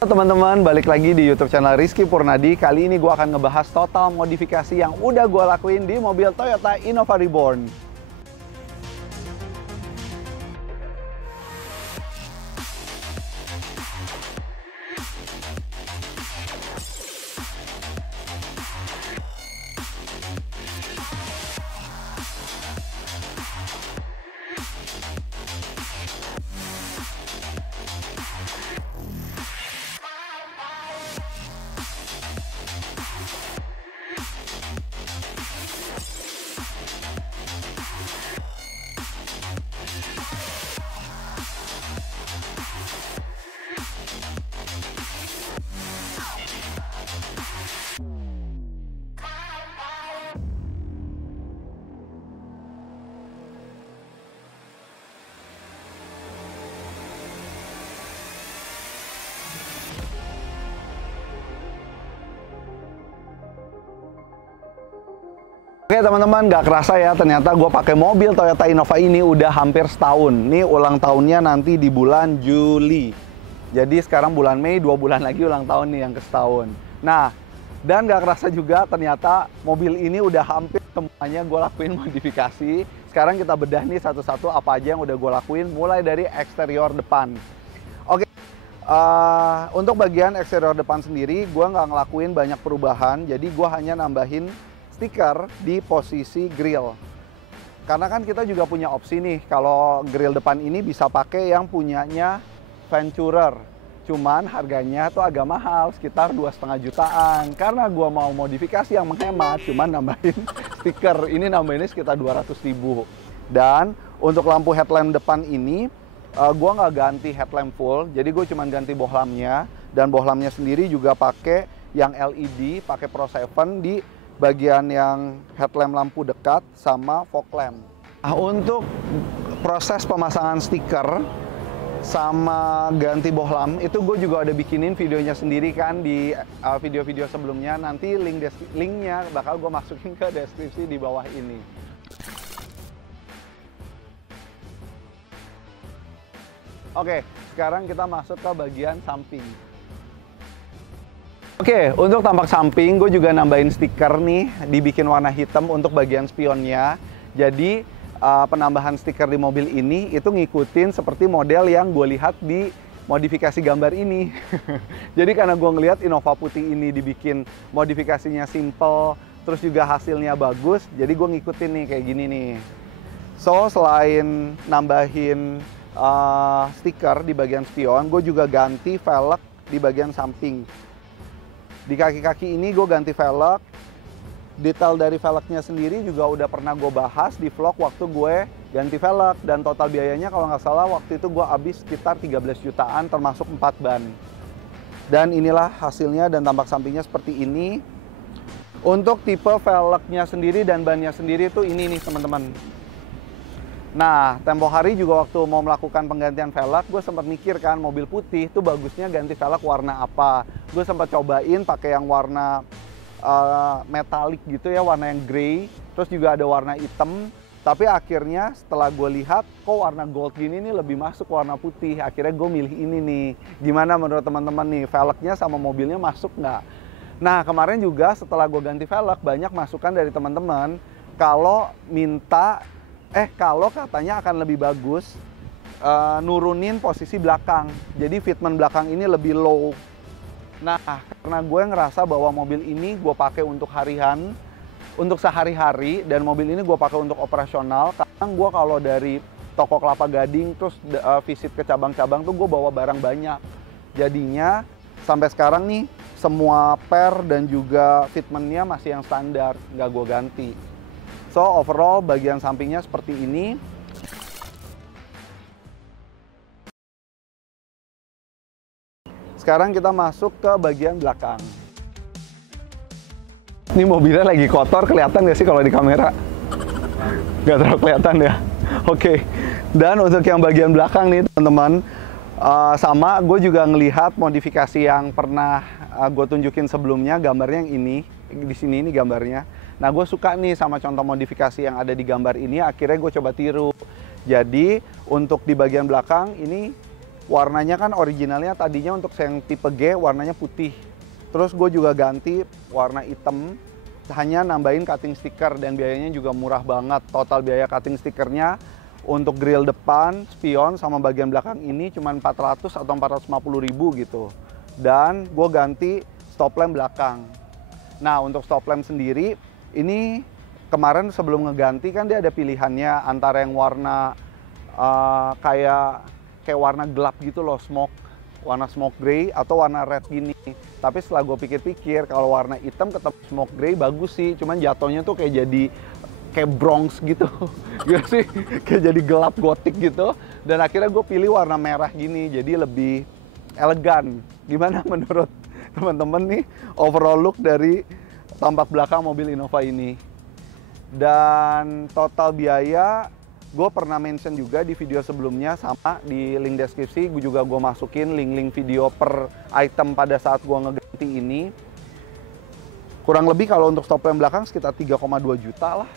Teman-teman, balik lagi di YouTube channel Rizky Purnadi. Kali ini gue akan ngebahas total modifikasi yang udah gue lakuin di mobil Toyota Innova Reborn. Oke teman-teman, gak kerasa ya, ternyata gue pakai mobil Toyota Innova ini udah hampir setahun. Ini ulang tahunnya nanti di bulan Juli. Jadi sekarang bulan Mei, 2 bulan lagi ulang tahun nih yang ke setahun. Nah, dan gak kerasa juga ternyata mobil ini udah hampir semuanya gue lakuin modifikasi. Sekarang kita bedah nih satu-satu apa aja yang udah gue lakuin, mulai dari eksterior depan. Oke, untuk bagian eksterior depan sendiri, gue nggak ngelakuin banyak perubahan. Jadi gue hanya nambahin stiker di posisi grill. Karena kan kita juga punya opsi nih, kalau grill depan ini bisa pakai yang punyanya Venturer. Cuman harganya tuh agak mahal, sekitar 2,5 jutaan. Karena gua mau modifikasi yang menghemat, cuman nambahin stiker. Ini nambahinnya sekitar 200.000. Dan untuk lampu headlamp depan ini, gua nggak ganti headlamp full, jadi gue cuman ganti bohlamnya. Dan bohlamnya sendiri juga pakai yang LED, pakai Pro 7 di bagian yang headlamp lampu dekat sama fog lamp. Nah, untuk proses pemasangan stiker sama ganti bohlam itu gue juga ada bikinin videonya sendiri kan di video-video sebelumnya. Nanti linknya bakal gue masukin ke deskripsi di bawah ini. Oke, sekarang kita masuk ke bagian samping. Oke, untuk tampak samping gue juga nambahin stiker nih, dibikin warna hitam untuk bagian spionnya. Jadi penambahan stiker di mobil ini itu ngikutin seperti model yang gue lihat di modifikasi gambar ini. Jadi karena gue ngelihat Innova putih ini dibikin modifikasinya simple, terus juga hasilnya bagus, jadi gue ngikutin nih kayak gini nih. So, selain nambahin stiker di bagian spion, gue juga ganti velg di bagian samping. Di kaki-kaki ini gue ganti velg. Detail dari velgnya sendiri juga udah pernah gue bahas di vlog waktu gue ganti velg. Dan total biayanya kalau nggak salah waktu itu gue habis sekitar 13 jutaan termasuk 4 ban. Dan inilah hasilnya dan tampak sampingnya seperti ini. Untuk tipe velgnya sendiri dan bannya sendiri tuh ini nih teman-teman. Nah, tempo hari juga waktu mau melakukan penggantian velg, gue sempat mikir kan mobil putih tuh bagusnya ganti velg warna apa. Gue sempat cobain pakai yang warna metalik gitu ya, warna yang grey. Terus juga ada warna hitam. Tapi akhirnya setelah gue lihat, kok warna gold gini nih lebih masuk warna putih. Akhirnya gue milih ini nih. Gimana menurut teman-teman nih, velgnya sama mobilnya masuk nggak? Nah, kemarin juga setelah gue ganti velg, banyak masukan dari teman-teman kalau katanya akan lebih bagus nurunin posisi belakang. Jadi fitment belakang ini lebih low. Nah, karena gue ngerasa bahwa mobil ini gue pakai untuk harian, untuk sehari-hari, dan mobil ini gue pakai untuk operasional. Karena gue kalau dari toko Kelapa Gading terus visit ke cabang-cabang tuh gue bawa barang banyak. Jadinya sampai sekarang nih semua per dan juga fitmentnya masih yang standar, nggak gue ganti. So, overall bagian sampingnya seperti ini. Sekarang kita masuk ke bagian belakang. Ini mobilnya lagi kotor, kelihatan nggak sih kalau di kamera? Nggak terlalu kelihatan ya? Oke. Dan untuk yang bagian belakang nih teman-teman, sama gue juga ngelihat modifikasi yang pernah gue tunjukin sebelumnya, gambarnya yang ini. Di sini ini gambarnya. Nah, gue suka nih sama contoh modifikasi yang ada di gambar ini, akhirnya gue coba tiru. Jadi, untuk di bagian belakang ini warnanya kan originalnya tadinya untuk yang tipe G warnanya putih. Terus gue juga ganti warna hitam, hanya nambahin cutting sticker dan biayanya juga murah banget. Total biaya cutting stickernya untuk grill depan, spion, sama bagian belakang ini cuma 400 atau 450 ribu gitu. Dan gue ganti stop lamp belakang. Nah, untuk stop lamp sendiri, ini kemarin sebelum ngeganti kan dia ada pilihannya antara yang warna kayak warna gelap gitu loh, warna smoke gray atau warna red gini. Tapi setelah gue pikir-pikir, kalau warna hitam ketemu smoke gray bagus sih, cuman jatuhnya tuh kayak jadi kayak Bronx gitu. Gitu sih, kayak jadi gelap gotik gitu. Dan akhirnya gue pilih warna merah gini, jadi lebih elegan. Gimana menurut teman-teman nih overall look dari tampak belakang mobil Innova ini? Dan total biaya gue pernah mention juga di video sebelumnya, sama di link deskripsi gue juga masukin link-link video per item pada saat gue ngeganti ini. Kurang lebih kalau untuk stop lamp belakang sekitar 3,2 juta lah.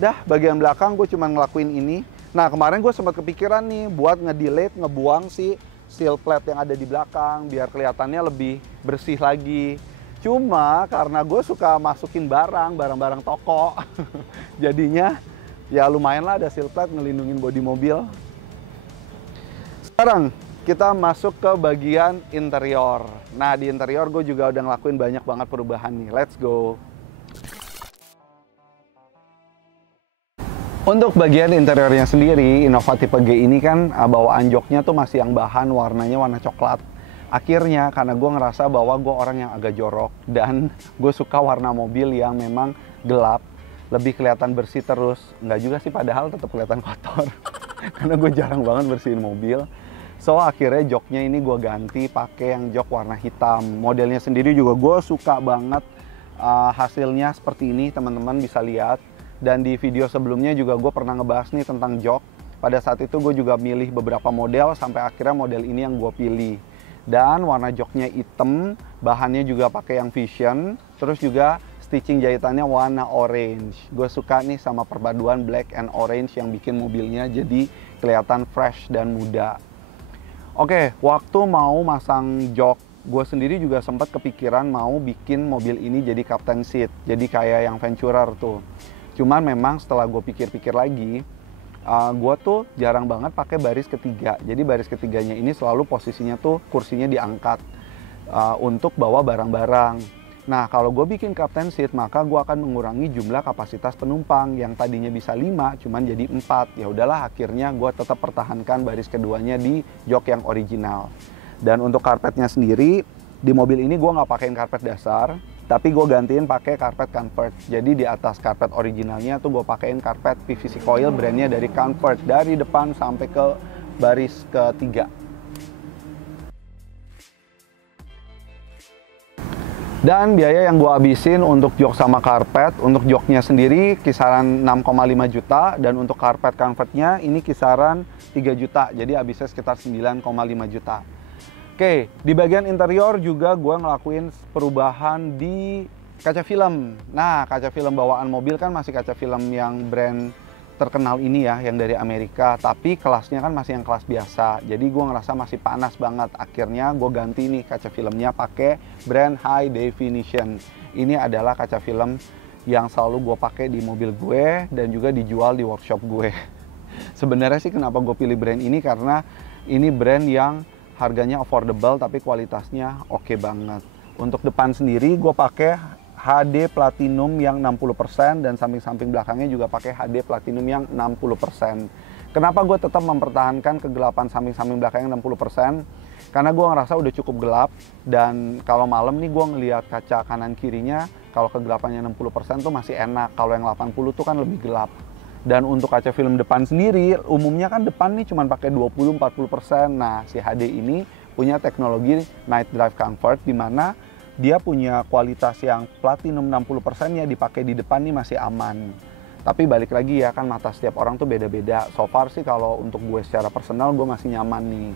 Dah, bagian belakang gue cuma ngelakuin ini. Nah, kemarin gue sempat kepikiran nih buat ngedelete, ngebuang si seal plate yang ada di belakang biar kelihatannya lebih bersih lagi. Cuma karena gue suka masukin barang-barang toko, jadinya ya lumayan lah ada seal plate ngelindungin bodi mobil. Sekarang kita masuk ke bagian interior. Nah, di interior gue juga udah ngelakuin banyak banget perubahan nih. Let's go! Untuk bagian interiornya sendiri, Innova tipe G ini kan bawaan joknya tuh masih yang bahan warnanya warna coklat. Akhirnya karena gue ngerasa bahwa gue orang yang agak jorok dan gue suka warna mobil yang memang gelap, lebih kelihatan bersih terus. Nggak juga sih, padahal tetap kelihatan kotor. Karena gue jarang banget bersihin mobil. So akhirnya joknya ini gue ganti pakai yang jok warna hitam. Modelnya sendiri juga gue suka banget hasilnya seperti ini, teman-teman bisa lihat. Dan di video sebelumnya juga gue pernah ngebahas nih tentang jok. Pada saat itu gue juga milih beberapa model sampai akhirnya model ini yang gue pilih. Dan warna joknya hitam, bahannya juga pakai yang Vision. Terus juga stitching jahitannya warna orange. Gue suka nih sama perpaduan black and orange yang bikin mobilnya jadi kelihatan fresh dan muda. Oke, waktu mau masang jok, gue sendiri juga sempat kepikiran mau bikin mobil ini jadi captain seat. Jadi kayak yang Venturer tuh. Cuman memang setelah gue pikir-pikir lagi, gue tuh jarang banget pakai baris ketiga. Jadi baris ketiganya ini selalu posisinya tuh kursinya diangkat untuk bawa barang-barang. Nah, kalau gue bikin captain seat, maka gue akan mengurangi jumlah kapasitas penumpang yang tadinya bisa 5, cuman jadi 4. Ya udahlah, akhirnya gue tetap pertahankan baris keduanya di jok yang original. Dan untuk karpetnya sendiri, di mobil ini gue nggak pakein karpet dasar, tapi gue gantiin pakai karpet Comfort. Jadi di atas karpet originalnya tuh gue pakein karpet PVC coil brandnya dari Comfort, dari depan sampai ke baris ketiga. Dan biaya yang gue habisin untuk jok sama karpet, untuk joknya sendiri kisaran 6,5 juta, dan untuk karpet Comfortnya ini kisaran 3 juta, jadi habisnya sekitar 9,5 juta. Oke, di bagian interior juga gue ngelakuin perubahan di kaca film. Nah, kaca film bawaan mobil kan masih kaca film yang brand terkenal ini ya, yang dari Amerika. Tapi kelasnya kan masih yang kelas biasa. Jadi gue ngerasa masih panas banget. Akhirnya gue ganti nih kaca filmnya pakai brand High Definition. Ini adalah kaca film yang selalu gue pakai di mobil gue dan juga dijual di workshop gue. Sebenarnya sih kenapa gue pilih brand ini, karena ini brand yang harganya affordable tapi kualitasnya oke banget. Untuk depan sendiri gue pakai HD Platinum yang 60% dan samping-samping belakangnya juga pakai HD Platinum yang 60%. Kenapa gue tetap mempertahankan kegelapan samping-samping belakang yang 60%? Karena gue ngerasa udah cukup gelap, dan kalau malam nih gue ngelihat kaca kanan kirinya, kalau kegelapannya 60% tuh masih enak. Kalau yang 80 tuh kan lebih gelap. Dan untuk kaca film depan sendiri, umumnya kan depan nih cuma pakai 20-40%. Nah, si HD ini punya teknologi Night Drive Comfort, di mana dia punya kualitas yang Platinum 60% ya, dipakai di depan nih masih aman. Tapi balik lagi ya, kan mata setiap orang tuh beda-beda. So far sih kalau untuk gue secara personal, gue masih nyaman nih.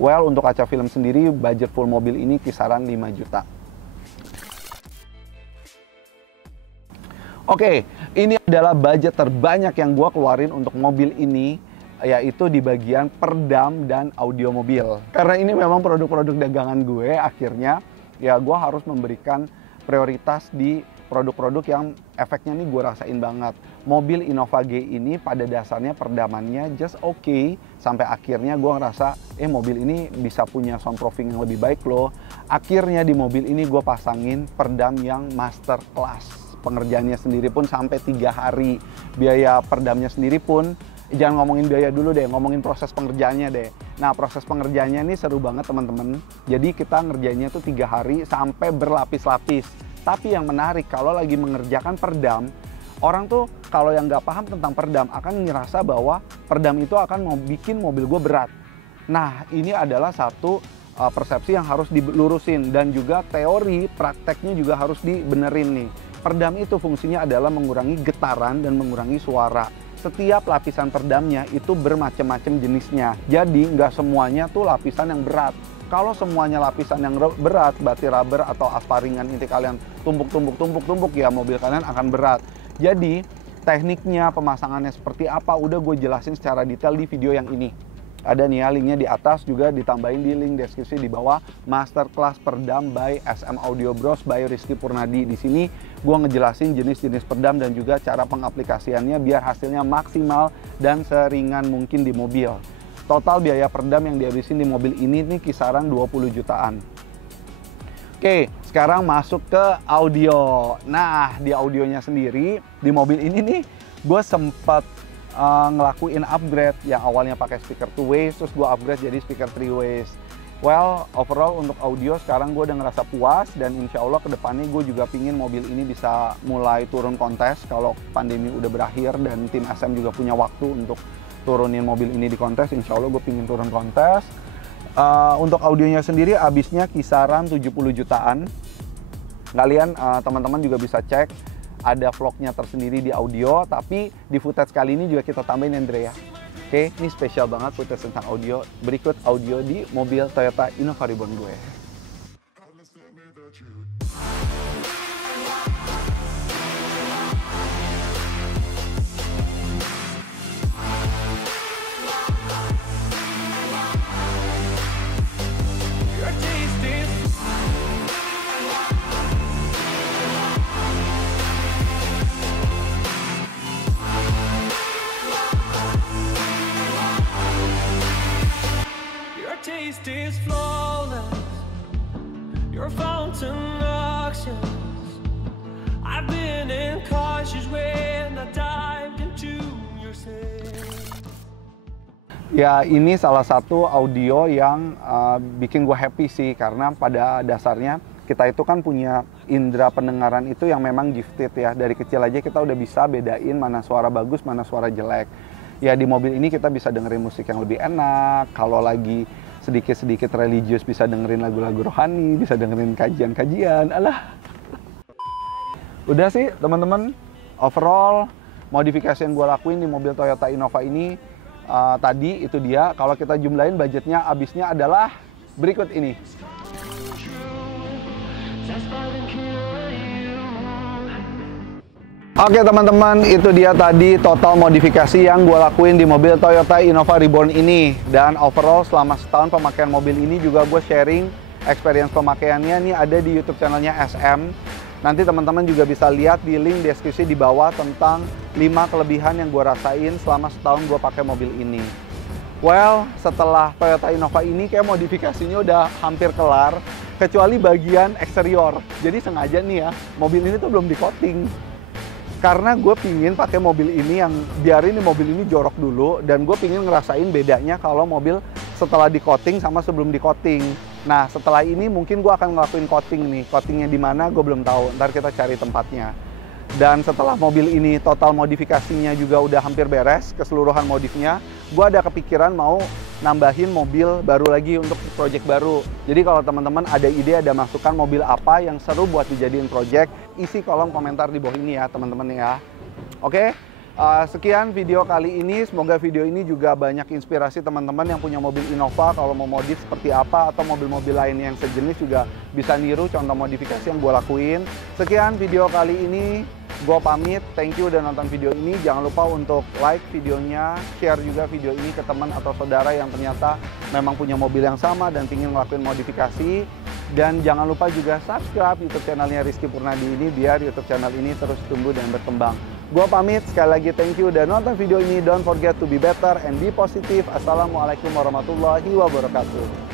Well, untuk kaca film sendiri, budget full mobil ini kisaran 5 juta. Oke, ini adalah budget terbanyak yang gue keluarin untuk mobil ini. yaitu di bagian peredam dan audio mobil. Karena ini memang produk-produk dagangan gue, akhirnya ya gue harus memberikan prioritas di produk-produk yang efeknya nih gue rasain banget. Mobil Innova G ini pada dasarnya peredamannya just okay, sampai akhirnya gue ngerasa mobil ini bisa punya soundproofing yang lebih baik loh. Akhirnya di mobil ini gue pasangin peredam yang master class. Pengerjaannya sendiri pun sampai 3 hari. Biaya peredamnya sendiri pun, jangan ngomongin biaya dulu deh, ngomongin proses pengerjaannya deh. Nah, proses pengerjaannya ini seru banget teman-teman. Jadi kita ngerjainnya tuh 3 hari sampai berlapis-lapis. Tapi yang menarik, kalau lagi mengerjakan peredam, orang tuh kalau yang nggak paham tentang peredam akan ngerasa bahwa peredam itu akan mau bikin mobil gue berat. Nah, ini adalah satu persepsi yang harus dilurusin, dan juga teori prakteknya juga harus dibenerin nih. Peredam itu fungsinya adalah mengurangi getaran dan mengurangi suara. Setiap lapisan peredamnya itu bermacam-macam jenisnya. Jadi nggak semuanya tuh lapisan yang berat. Kalau semuanya lapisan yang berat, berarti rubber atau asparingan inti kalian tumpuk ya mobil kalian akan berat. Jadi tekniknya, pemasangannya seperti apa, udah gue jelasin secara detail di video yang ini. Ada nih ya linknya di atas, juga ditambahin di link deskripsi di bawah. Masterclass Peredam by SM Audio Bros by Rizky Purnadi. Di sini gue ngejelasin jenis-jenis peredam dan juga cara pengaplikasiannya biar hasilnya maksimal dan seringan mungkin di mobil. Total biaya peredam yang dihabisin di mobil ini nih kisaran 20 jutaan. Oke, sekarang masuk ke audio. Nah, di audionya sendiri, di mobil ini nih, gue sempat ngelakuin upgrade. Yang awalnya pakai speaker 2 ways, terus gue upgrade jadi speaker 3 ways. Well, overall untuk audio sekarang gue udah ngerasa puas, dan insya Allah kedepannya gue juga pingin mobil ini bisa mulai turun kontes kalau pandemi udah berakhir dan tim SM juga punya waktu untuk turunin mobil ini di kontes. Insya Allah gue pingin turun kontes. Untuk audionya sendiri habisnya kisaran 70 jutaan. Kalian teman-teman juga bisa cek, ada vlognya tersendiri di audio, tapi di footage kali ini juga kita tambahin Andre ya. Oke, ini spesial banget footage tentang audio. Berikut audio di mobil Toyota Innova Reborn gue. Taste is flawless, your fountain auctions. I've been in cautious when I dived into your sense. Ya, ini salah satu audio yang bikin gue happy sih, karena pada dasarnya kita itu kan punya indera pendengaran itu yang memang gifted ya. Dari kecil aja kita udah bisa bedain mana suara bagus, mana suara jelek. Ya, di mobil ini kita bisa dengerin musik yang lebih enak. Kalau lagi sedikit-sedikit religius bisa dengerin lagu-lagu rohani, bisa dengerin kajian-kajian. Alah. Udah sih teman-teman, overall modifikasi yang gue lakuin di mobil Toyota Innova ini tadi itu dia. Kalau kita jumlahin budgetnya habisnya adalah berikut ini. Oke teman-teman, itu dia tadi total modifikasi yang gue lakuin di mobil Toyota Innova Reborn ini. Dan overall selama setahun pemakaian mobil ini juga gue sharing experience pemakaiannya nih ada di YouTube channelnya SM. Nanti teman-teman juga bisa lihat di link deskripsi di bawah tentang 5 kelebihan yang gue rasain selama setahun gue pakai mobil ini. Well, setelah Toyota Innova ini kayak modifikasinya udah hampir kelar, kecuali bagian eksterior. Jadi sengaja nih ya, mobil ini tuh belum di-coating. Karena gue pingin pakai mobil ini yang biarin mobil ini jorok dulu, dan gue pingin ngerasain bedanya kalau mobil setelah di coating sama sebelum di coating. Nah, setelah ini mungkin gue akan ngelakuin coating nih. Coatingnya di mana gue belum tahu. Ntar kita cari tempatnya. Dan setelah mobil ini total modifikasinya juga udah hampir beres, keseluruhan modifnya, gue ada kepikiran mau nambahin mobil baru lagi untuk project baru. Jadi kalau teman-teman ada ide, ada masukan mobil apa yang seru buat dijadiin project, isi kolom komentar di bawah ini ya teman-teman ya. Oke, sekian video kali ini. Semoga video ini juga banyak inspirasi teman-teman yang punya mobil Innova. Kalau mau modif seperti apa atau mobil-mobil lain yang sejenis juga bisa niru contoh modifikasi yang gue lakuin. Sekian video kali ini. Gue pamit, thank you udah nonton video ini. Jangan lupa untuk like videonya, share juga video ini ke teman atau saudara yang ternyata memang punya mobil yang sama dan ingin ngelakuin modifikasi. Dan jangan lupa juga subscribe YouTube channelnya Rizky Purnadi ini biar YouTube channel ini terus tumbuh dan berkembang. Gue pamit, sekali lagi thank you udah nonton video ini. Don't forget to be better and be positive. Assalamualaikum warahmatullahi wabarakatuh.